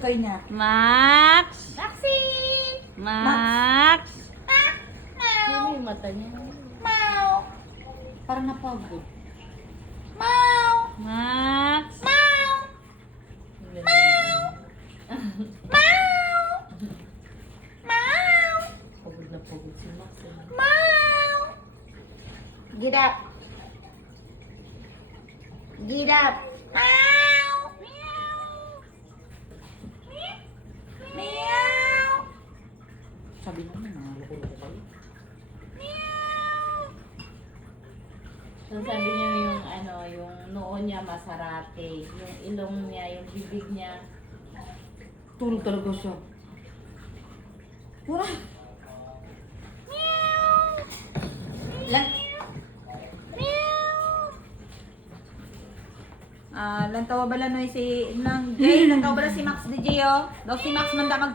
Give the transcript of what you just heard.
Kayo niya. Max! Maxi! Max! Ano yung mata niya? Mau! Parang napagod. Mau! Max! Mau! Mau! Mau! Mau! Pagod na pagod si Max. Mau! Get up. Get up. Mau! Meow! Meow! Sabi mo na, loko-loko kayo. So sabi niya yung ano, yung noo niya masarate, yung ilong niya, yung bibig niya. Tulog talaga siya. Pura. Lan lantawa bala no si nang Jay, lantawa bala si Max DJ oh. Daw si Max man da mag